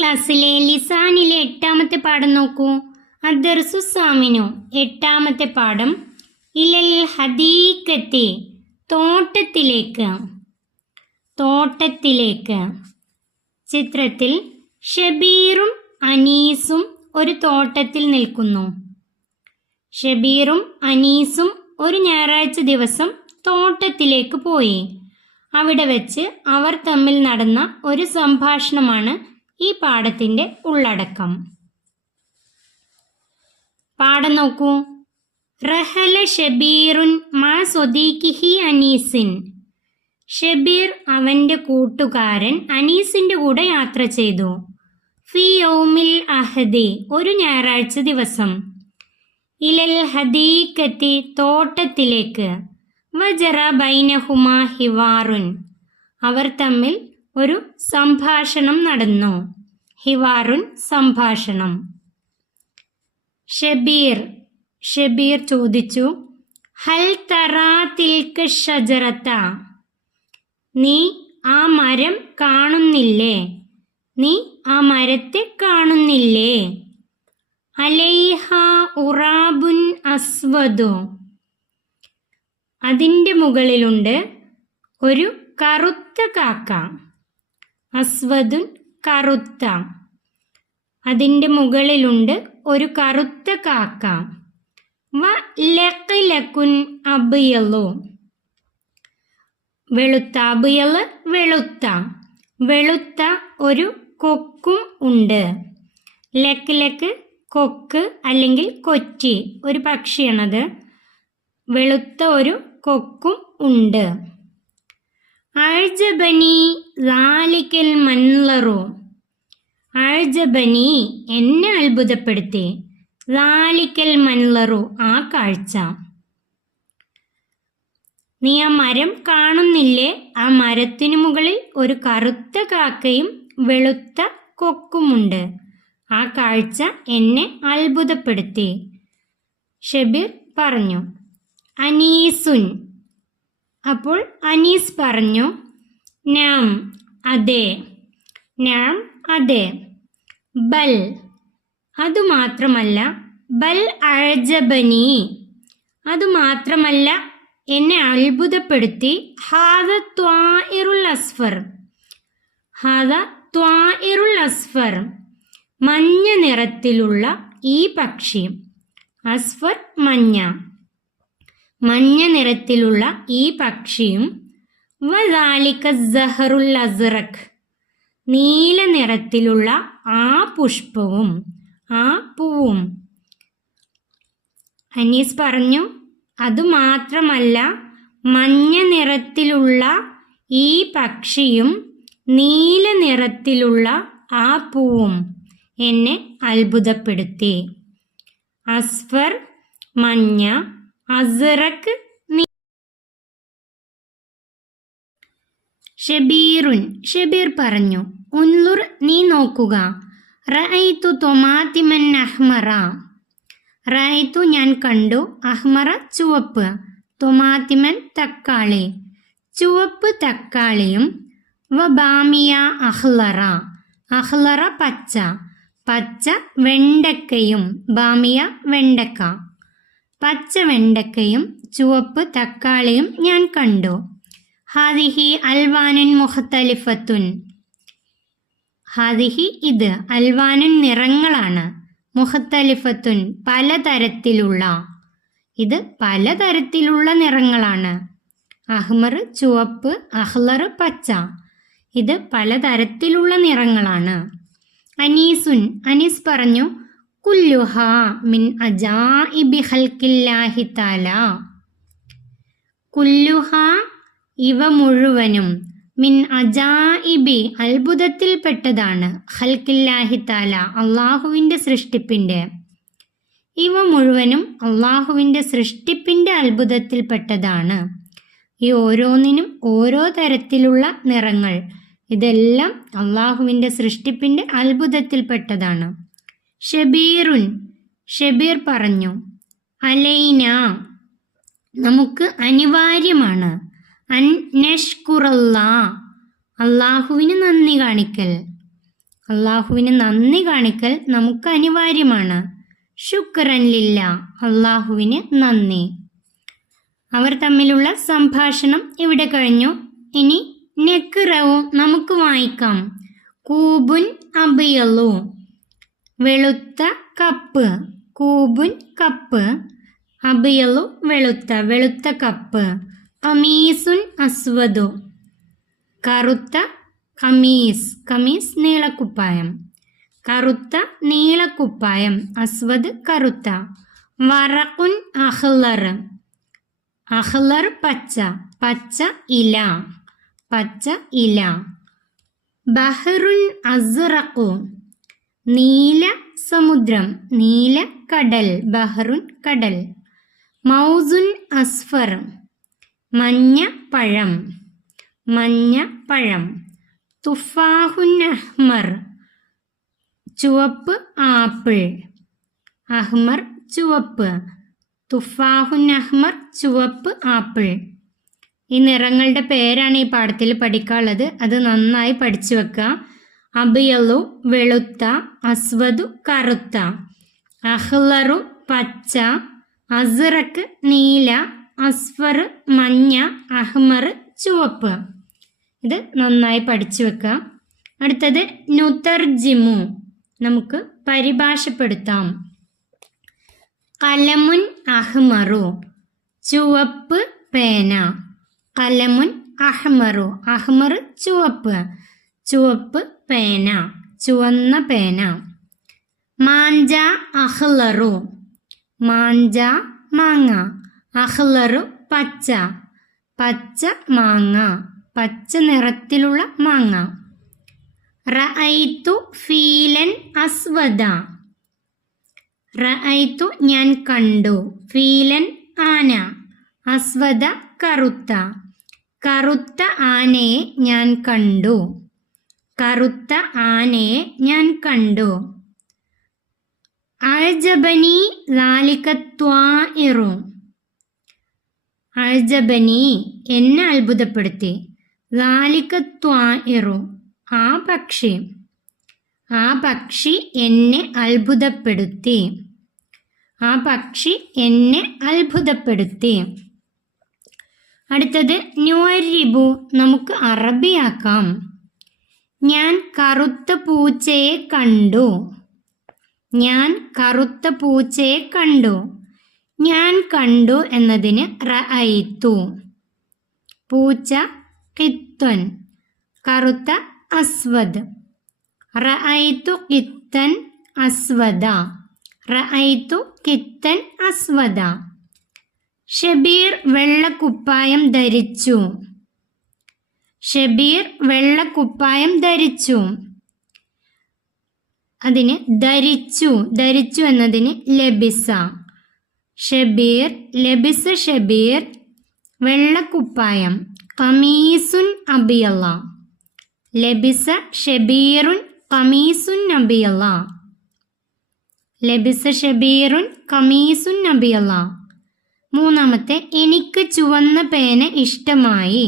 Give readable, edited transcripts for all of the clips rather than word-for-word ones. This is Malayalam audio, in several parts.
ക്ലാസ്സിലെ ലിസാനിലെ 8ാമത്തെ പാഠം നോക്കൂ. അദ്ദർസു സാമിനു 8ാമത്തെ പാഠം. ഇലൽ ഹദീഖത്തി തോട്ടത്തിലേക്ക്. ചിത്രത്തിൽ ഷബീറും അനീസും ഒരു തോട്ടത്തിൽ നിൽക്കുന്നു. ഷബീറും അനീസും ഒരു ഞായറാഴ്ച ദിവസം തോട്ടത്തിലേക്ക് പോയി. അവിടെ വെച്ച് അവർ തമ്മിൽ നടന്ന ഒരു സംഭാഷണമാണ് ഈ പാഠത്തിൻ്റെ ഉള്ളടക്കം. പാഠം നോക്കൂ. റഹല ഷബീറുൻ മാ സ്വദീഖിഹി അനീസിൻ. ഷബീർ അവൻ്റെ കൂട്ടുകാരൻ അനീസിൻ്റെ കൂടെ യാത്ര ചെയ്തു. ഫി യൗമിൽ അഹദി ഒരു ഞായറാഴ്ച ദിവസം. ഇലൽ ഹദീഖത്തി തോട്ടത്തിലേക്ക്. വജറ ബൈനഹുമാ ഹിവാറുൻ അവർ തമ്മിൽ ഒരു സംഭാഷണം നടന്നു. ഹിവാറുൻ സംഭാഷണം. ഷബീർ ചോദിച്ചു, ഹൽ തറാ തിൽക ഷജറത. നീ ആ മരം കാണുന്നില്ലേ? നീ ആ മരത്തെ കാണുന്നില്ലേ? അലൈഹ ഉറാബുൻ അസ്വദു. അതിൻ്റെ മുകളിലുണ്ട് ഒരു കറുത്ത കാക്ക. അസ്വദുൻ കറുത്ത. അതിൻ്റെ മുകളിലുണ്ട് ഒരു കറുത്ത കാക്ക. വ ലഖ്ലഖുൻ അബ്യളു. വെളുത്ത. അബ്യള് വെളുത്ത ഒരു കൊക്കും ഉണ്ട്. ലഖ്ലഖ് കൊക്ക് അല്ലെങ്കിൽ കൊറ്റി, ഒരു പക്ഷിയാണത്. വെളുത്ത ഒരു കൊക്കും ഉണ്ട്. അഅ്ജബനി ദാലികൽ മൻളറു. അഅ്ജബനി എന്നെ അത്ഭുതപ്പെടുത്തി. ദാലികൽ മൻളറു ആ കാഴ്ച. നീ ആ മരം കാണുന്നില്ലേ? ആ മരത്തിനു മുകളിൽ ഒരു കറുത്ത കാക്കയും വെളുത്ത കൊക്കുമുണ്ട്. ആ കാഴ്ച എന്നെ അത്ഭുതപ്പെടുത്തി. ഷബീർ പറഞ്ഞു. അനീസുൻ. അപ്പോൾ അനീസ് പറഞ്ഞു, നാം അതെ. ബൽ അതുമാത്രമല്ല. ബൽ അഅ്ജബനി അതുമാത്രമല്ല, എന്നെ അത്ഭുതപ്പെടുത്തി. ഹാദ ത്വാഇറുൽ അസ്ഫർ മഞ്ഞ നിറത്തിലുള്ള ഈ പക്ഷി. അസ്ഫർ മഞ്ഞ നിറത്തിലുള്ള ഈ പക്ഷിയും. വദാലിക സഹറുൽ അസ്റഖ് നീല നിറത്തിലുള്ള ആ പുഷ്പവും, ആ പൂവും. അനീസ് പറഞ്ഞു, അതുമാത്രമല്ല, മഞ്ഞ നിറത്തിലുള്ള ഈ പക്ഷിയും നീല നിറത്തിലുള്ള ആ പൂവും എന്നെ അത്ഭുതപ്പെടുത്തി. അസ്ഫർ മഞ്ഞ, അസ്റഖ്. ഷബീർ പറഞ്ഞു, ഉൻലുർ നീ നോക്കുക. റഅയ്തു തൊമാതിമൻ അഹ്മറ. റഅയ്തു ഞാൻ കണ്ടു. അഹ്മറ ചുവപ്പ്. തൊമാതിമൻ തക്കാളി. ചുവപ്പ് തക്കാളിയും. വബാമിയ അഹ്ലറ. അഹ്ലറ പച്ച. പച്ച വെണ്ടക്കയും. ബാമിയ വെണ്ടക്ക. പച്ച വെണ്ടക്കയും ചുവപ്പ് തക്കാളിയും ഞാൻ കണ്ടു. ഹാദിഹി അൽവാനുൻ മുഖ്തലിഫത്തുൻ. ഹാദിഹി ഇത്. അൽവാനുൻ നിറങ്ങളാണ്. മുഖ്തലിഫത്തുൻ പലതരത്തിലുള്ള. ഇത് പലതരത്തിലുള്ള നിറങ്ങളാണ്. അഹ്മർ ചുവപ്പ്, അഹ്ലർ പച്ച. ഇത് പലതരത്തിലുള്ള നിറങ്ങളാണ്. അനീസ് പറഞ്ഞു, കുല്ലുഹാ മിൻ അജാഇബി ഖൽഖില്ലാഹി തആല. കുല്ലുഹാ ഇവ മുഴുവനും. മിൻ അജാഇബി അത്ഭുതത്തിൽപ്പെട്ടതാണ്. ഖൽഖില്ലാഹി തആല അള്ളാഹുവിൻ്റെ സൃഷ്ടിപ്പിൻ്റെ. ഇവ മുഴുവനും അള്ളാഹുവിൻ്റെ സൃഷ്ടിപ്പിൻ്റെ അത്ഭുതത്തിൽപ്പെട്ടതാണ്. ഈ ഓരോന്നിനും ഓരോ തരത്തിലുള്ള നിറങ്ങൾ. ഇതെല്ലാം അള്ളാഹുവിൻ്റെ സൃഷ്ടിപ്പിൻ്റെ അത്ഭുതത്തിൽപ്പെട്ടതാണ്. ഷബീർ പറഞ്ഞു, അലൈന നമുക്ക് അനിവാര്യമാണ്. അൻ നഷ്കുറല്ലാ അള്ളാഹുവിന് നന്ദി കാണിക്കൽ. അള്ളാഹുവിന് നന്ദി കാണിക്കൽ നമുക്ക് അനിവാര്യമാണ്. ശുക്രൻ ലില്ല, അള്ളാഹുവിന് നന്ദി. അവർ തമ്മിലുള്ള സംഭാഷണം ഇവിടെ കഴിഞ്ഞു. ഇനി നെക്റവു, നമുക്ക് വായിക്കാം. കൂബുൻ അബിയലു, വെളുത്ത കപ്പ്. കൂബുൻ കപ്പ്, അബിയലു വെളുത്ത കപ്പ്. കമീസുൻ അസ്വദു, കറുത്ത കമീസ്. കമീസ് നീളക്കുപ്പായം, കറുത്ത നീളക്കുപ്പായം. അസ്വദ് കറുത്ത. വറഖുൻ അഹ്ലർ, അഹ്ലർ പച്ച, പച്ച ഇല, പച്ച ഇല. ബഹ്റുൻ അസ്റഖു, നീല സമുദ്രം, നീല കടൽ. ബഹ്റുൻ കടൽ. മൗസുൻ അസ്ഫർ, മഞ്ഞ പഴം, മഞ്ഞ പഴം. തുഫാഹുൻ അഹ്മർ, ചുവപ്പ് ആപ്പിൾ. അഹ്മർ ചുവപ്പ്. തുഫാഹുൻ അഹ്മർ, ചുവപ്പ് ആപ്പിൾ. ഈ നിറങ്ങളുടെ പേരാണ് ഈ പാഠത്തിൽ പഠിക്കാനുള്ളത്. അത് നന്നായി പഠിച്ചു വെക്കുക. അബിയലു വെളുത്ത, അസ്വദു കറുത്ത, അഹ്ലറു പച്ച, അസ്റഖ് നീല, അസ്ഫർ മഞ്ഞ, അഹ്മർ ചുവപ്പ്. ഇത് നന്നായി പഠിച്ചു വെക്കുക. അടുത്തത് നുതർജിമു, നമുക്ക് പരിഭാഷപ്പെടുത്താം. കലമുൻ അഹ്മറു, ചുവപ്പ് പേന. കലമുൻ അഹ്മറു, അഹ്മർ ചുവപ്പ്, ചുവപ്പ് പേന, ചുവന്ന പേന. മാഞ്ച അഹ്ലറു, മാഞ്ച മാങ്ങ. അഹ്ലറു പച്ച, പച്ച മാങ്ങ, പച്ച നിറത്തിലുള്ള മാങ്ങ. റഅയ്തു ഫീലൻ അസ്വദ, റഅയ്തു ഞാൻ കണ്ടു, ഫീലൻ ആന, അസ്വദ കറുത്ത, കറുത്ത ആനയെ ഞാൻ കണ്ടു, കറുത്ത ആനയെ ഞാൻ കണ്ടു. അഅജബനി ദാലിക ത്വാഇറു, അഅജബനി എന്നെ അത്ഭുതപ്പെടുത്തി, ദാലിക ത്വാഇറു ആ പക്ഷി, ആ പക്ഷി എന്നെ അത്ഭുതപ്പെടുത്തി, ആ പക്ഷി എന്നെ അത്ഭുതപ്പെടുത്തി. അടുത്തത് നുഅരിബു, നമുക്ക് അറബിയാക്കാം. ഞാൻ കറുത്ത പൂച്ചയെ കണ്ടു, ഞാൻ കറുത്ത പൂച്ചയെ കണ്ടു. ഞാൻ കണ്ടു എന്നതിന് റഅയ്തു. പൂച്ച ഖിത്തൻ, കറുത്ത അസ്വദ്. റഅയ്തു ഖിത്തൻ അസ്വദ, റഅയ്തു ഖിത്തൻ അസ്വദ. ഷബീർ വെള്ളക്കുപ്പായം ധരിച്ചു, ഷബീർ വെള്ളക്കുപ്പായം ധരിച്ചു. അതിന് ധരിച്ചു, ധരിച്ചു എന്നതിന് ലബിസ. ഷബീർ ലബിസ, ഷബീർ വെള്ളക്കുപ്പായം. ഖമീസുൻ അബിയല്ല, ലബിസ ഷബീറുൻ ഖമീസുൻ അബിയല്ല, ലബിസ ഷബീറുൻ ഖമീസുൻ അബിയല്ല. മൂന്നാമത്തെ എനിക്ക് ചുവന്ന പേന ഇഷ്ടമായി,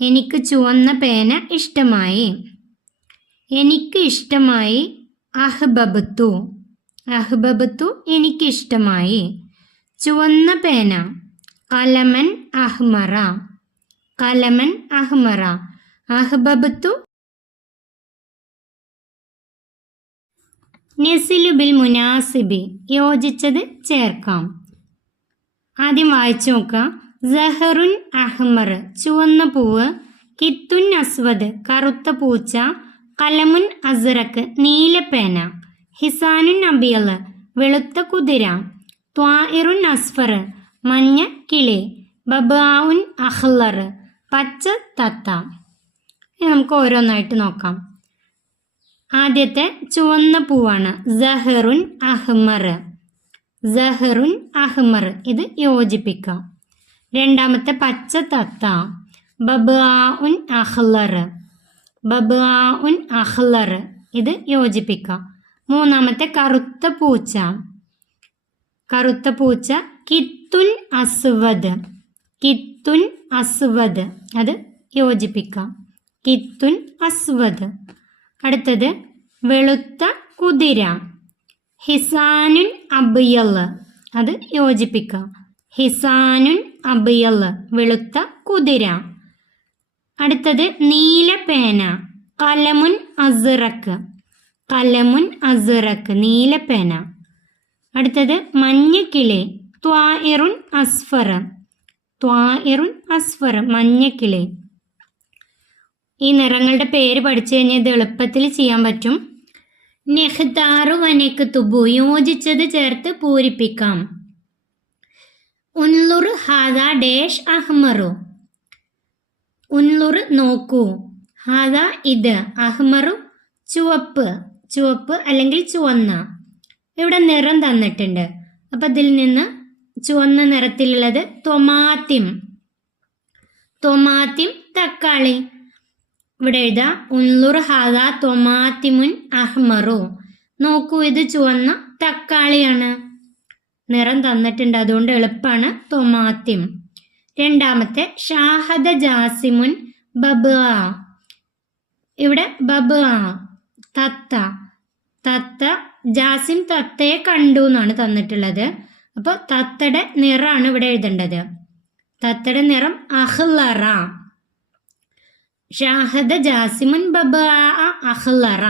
എനിക്ക് ചുവന്ന പേന ഇഷ്ടമായി. എനിക്ക് ഇഷ്ടമായി അഹ്ബബ്തു, അഹ്ബബ്തു എനിക്ക് ഇഷ്ടമായി. ചുവന്ന പേന കലമൻ അഹ്മറ, കലമൻ അഹ്മറ. അഹ്ബബ്തു. നസിലു ബിൽ മുനാസിബി, യോജിച്ചത് ചേർക്കാം. ആദ്യം വായിച്ചു നോക്കാം. സഹറുൻ അഹ്മർ, ചുവന്ന പൂവ്. കിത്തുൻ അസ്വദ്, കറുത്ത പൂച്ച. കലമുൻ അസ്റഖ്, നീലപ്പേന. ഹിസാനുൻ അബിയൽ, വെളുത്ത കുതിര. ത്വാഇറുൻ അസ്ഫർ, മഞ്ഞ കിളി. ബബാഉൻ അഹ്ലർ, പച്ച തത്ത. ഇനി നമുക്ക് ഓരോന്നായിട്ട് നോക്കാം. ആദ്യത്തെ ചുവന്ന പൂവാണ് സഹറുൻ അഹ്മർ, സഹറുൻ അഹ്മർ. ഇത് യോജിപ്പിക്കാം. രണ്ടാമത്തെ പച്ച തത്ത ബബാഉൻ അഹ്ലർ, ബബാഉൻ അഹ്ലർ. ഇത് യോജിപ്പിക്കാം. മൂന്നാമത്തെ കറുത്ത പൂച്ച, കറുത്ത പൂച്ച കിത്തുൻ അസ്വദ്, കിത്തുൻ അസ്വദ്. അത് യോജിപ്പിക്കാം. കിത്തുൻ അസ്വദ്. അടുത്തത് വെളുത്ത കുതിര. ഹിസാനുൻ അബിയൽ, അത് യോജിപ്പിക്കുക. ഹിസാനുൻ അബിയൽ, വെളുത്ത കുതിര. അടുത്തത് നീല പേന. കലമുൻ അസ്റക്ക്, കലമുൻ അസ്റക്ക്, നീല പേന. അടുത്തത് മഞ്ഞക്കിളി. ത്വാഇറുൻ അസ്ഫർ, ത്വാഇറുൻ അസ്ഫർ, മഞ്ഞക്കിളി. ഈ നിറങ്ങളുടെ പേര് പഠിച്ചു കഴിഞ്ഞാൽ ഇത് എളുപ്പത്തിൽ ചെയ്യാൻ പറ്റും. നെഹ്താറു വനക്തുബു, യോജിച്ചത് ചേർത്ത് പൂരിപ്പിക്കാം. ഉൻലുർ ഹാദ ഡേഷ് അഹ്മറു, ഉൻലുർ നോക്കൂ. ഹാദ ഇത്, അഹ്മറു ചുവപ്പ്, ചുവപ്പ് അല്ലെങ്കിൽ ചുവന്ന. ഇവിടെ നിറം തന്നിട്ടുണ്ട്. അപ്പം ഇതിൽ നിന്ന് ചുവന്ന നിറത്തിലുള്ളത് തൊമാത്തിം, തൊമാത്തിം തക്കാളി. ഇവിടെ എഴുതാ ഉൻലുർ ഹാദ തൊമാത്തിമുൻ അഹ്മറു, നോക്കൂ ഇത് ചുവന്ന തക്കാളിയാണ്. നിറം തന്നിട്ടുണ്ട്, അതുകൊണ്ട് എളുപ്പമാണ് തൊമാത്തിം. രണ്ടാമത്തെ ഷാഹദ ജാസിമുൻ ബബ. ഇവിടെ ബബ തത്ത, തത്ത. ജാസിം തത്തയെ കണ്ടു എന്നാണ് തന്നിട്ടുള്ളത്. അപ്പോൾ തത്തയുടെ നിറമാണ് ഇവിടെ എഴുതേണ്ടത്. തത്തയുടെ നിറം അഹ്ലറ. ഷാഹദ ജാസിമുൻ ബബ അഹ്ലറ,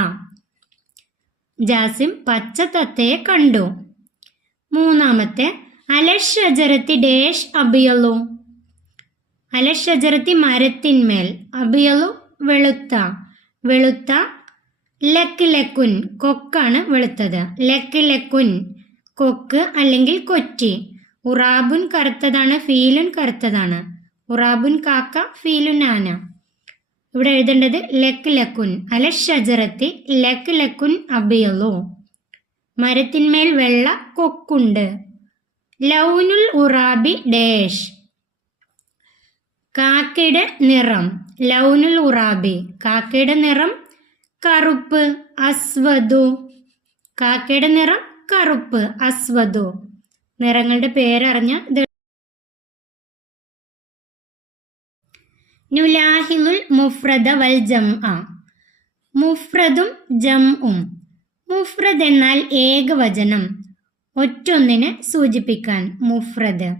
ജാസിം പച്ച തത്തയെ കണ്ടു. മൂന്നാമത്തെ അലഷജറത്തി ഡേഷ് അബിയലു, അലഷജറത്തി മരത്തിന്മേൽ, അബിയലു വെളുത്ത, വെളുത്ത. ലക്ക് ലക്കുൻ, കൊക്കാണ് വെളുത്തത്. ലക്ക് ലക്കുൻ, കൊക്ക് അല്ലെങ്കിൽ കൊറ്റി. ഉറാബുൻ കറുത്തതാണ്, ഫീലുൻ കറുത്തതാണ്. ഉറാബുൻ കാക്ക, ഫീലുൻ ആന. ഇവിടെ എഴുതേണ്ടത് ലക്ക് ലക്കുൻ. അലഷജറത്തി ലക്ക് ലക്കുൻ അബിയലു, മരത്തിന്മേൽ വെള്ള കൊക്കുണ്ട്. ലൗനുൽ ഉറാബി ഡേഷ്, കാക്കയുടെ നിറം. ലൗനുൽ ഉറാബി, കാക്കയുടെ നിറം കറുപ്പ്. അസ്വദു, കാക്കയുടെ നിറം കറുപ്പ്. അസ്വദു. നിറങ്ങളുടെ പേരറിഞ്ഞ നുലാഹിലുൽ മുഫ്രദ വൽ ജംഅ, മുഫ്രദും ജംഉം. മുഫ്രദ് എന്നാൽ ഏകവചനം, ഒറ്റൊന്നിനെ സൂചിപ്പിക്കാൻ മുഫ്രദ്.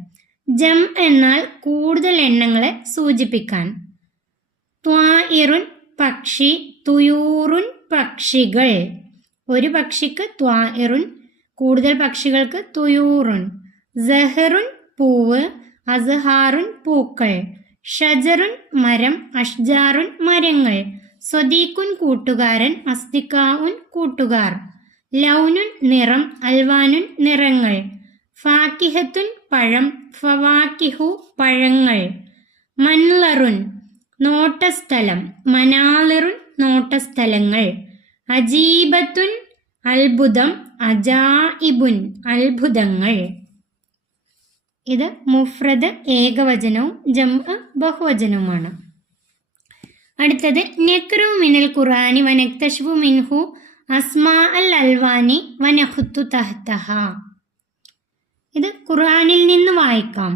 ജം എന്നാൽ കൂടുതൽ എണ്ണങ്ങളെ സൂചിപ്പിക്കാൻ. ത്വാഇറുൻ പക്ഷി, തുയൂറുൻ പക്ഷികൾ. ഒരു പക്ഷിക്ക് ത്വാഇറുൻ, കൂടുതൽ പക്ഷികൾക്ക് തുയൂറുൻ. സഹറുൻ പൂവ്, അസ്ഹാറുൻ പൂക്കൾ. ഷജറുൻ മരം, അഷ്ജാറുൻ മരങ്ങൾ. സ്വദീഖുൻ കൂട്ടുകാരൻ, അസ്തികാഉൻ കൂട്ടുകാർ. ലൗനുൻ നിറം, അൽവാനുൻ നിറങ്ങൾ. ഫാക്കിഹത്തുൻ പഴം, ഫവാക്കിഹു പഴങ്ങൾ. മൻലറുൻ നോട്ടസ്ഥലം, മനാലിറുൻ നോട്ടസ്ഥലങ്ങൾ. അജീബത്തുൻ അത്ഭുതം, അജായിബുൻ അത്ഭുതങ്ങൾ. ഇത് മുഫ്രദ് ഏകവചനവും ജംഅ് ബഹുവചനവുമാണ്. അടുത്തത് നക്രു മിനൽ ഖുർആനി വനക്തശ്ഫു മിൻഹു അസ്മാ അൽ അൽവാനി വനഖുത്തു തഹ്തഹ. ഇത് ഖുർആനിൽ നിന്ന് വായിക്കാം,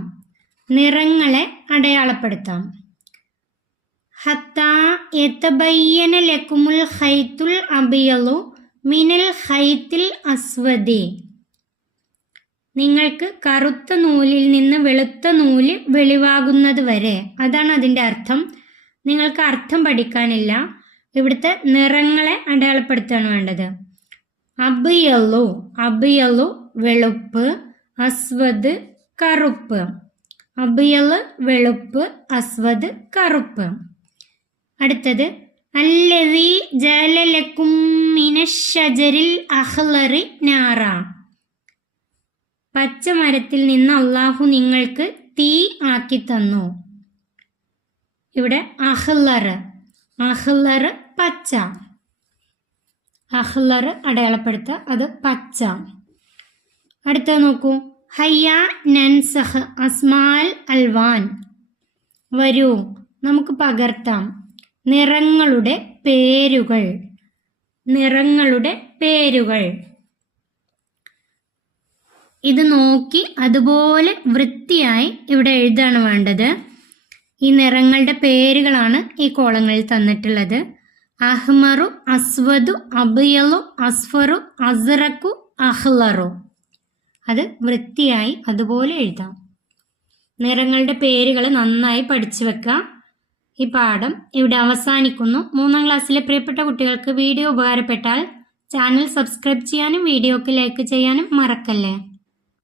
നിറങ്ങളെ അടയാളപ്പെടുത്താം. ഹത്താ യതബയ്യന ലക്കുമുൽ ഖൈത്തുൽ അബിയലു മിനൽ ഖൈത്തിൽ അസ്വദി. നിങ്ങൾക്ക് കറുത്ത നൂലിൽ നിന്ന് വെളുത്ത നൂല് വെളിവാകുന്നത് വരെ, അതാണ് അതിൻ്റെ അർത്ഥം. നിങ്ങൾക്ക് അർത്ഥം പഠിക്കാനില്ല, ഇവിടുത്തെ നിറങ്ങളെ അടയാളപ്പെടുത്താണ് വേണ്ടത്. അബിയലു, അബിയലു വെളുപ്പ്, അസ്വദ് കറുപ്പ്. അബിയല് വെളുപ്പ്, അസ്വദ് കറുപ്പ്. അടുത്തത് അല്ലദീ ജഅല ലക്കും മിനശ്ശജരിൽ അഖ്ളറി നാറ. പച്ചമരത്തിൽ നിന്ന് അള്ളാഹു നിങ്ങൾക്ക് തീ ആക്കി തന്നു. ഇവിടെ അഖ്ളർ, അഖ്ളർ പച്ച. അഖ്ളർ അടയാളപ്പെടുത്തുക, അത് പച്ച. അടുത്തത് നോക്കൂ. ഹയ്യ നൻസഖ് അസ്മാൽ അൽവാൻ. വരൂ നമുക്ക് പകർത്താം നിറങ്ങളുടെ പേരുകൾ. നിറങ്ങളുടെ പേരുകൾ. ഇത് നോക്കി അതുപോലെ വൃത്തിയായി ഇവിടെ എഴുതാണ് വേണ്ടത്. ഈ നിറങ്ങളുടെ പേരുകളാണ് ഈ കോളങ്ങളിൽ തന്നിട്ടുള്ളത്. അഹ്മറു, അസ്വദു, അബിയലു, അസ്ഫറു, അസ്റഖു, അഹ്ലറു. അത് വൃത്തിയായി അതുപോലെ എഴുതാം. നിറങ്ങളുടെ പേരുകൾ നന്നായി പഠിച്ചു വെക്കുക. ഈ പാഠം ഇവിടെ അവസാനിക്കുന്നു. 3ാം ക്ലാസ്സിലെ പ്രിയപ്പെട്ട കുട്ടികൾക്ക് വീഡിയോ ഉപകാരപ്പെട്ടാൽ ചാനൽ സബ്സ്ക്രൈബ് ചെയ്യാനും വീഡിയോക്ക് ലൈക്ക് ചെയ്യാനും മറക്കല്ലേ.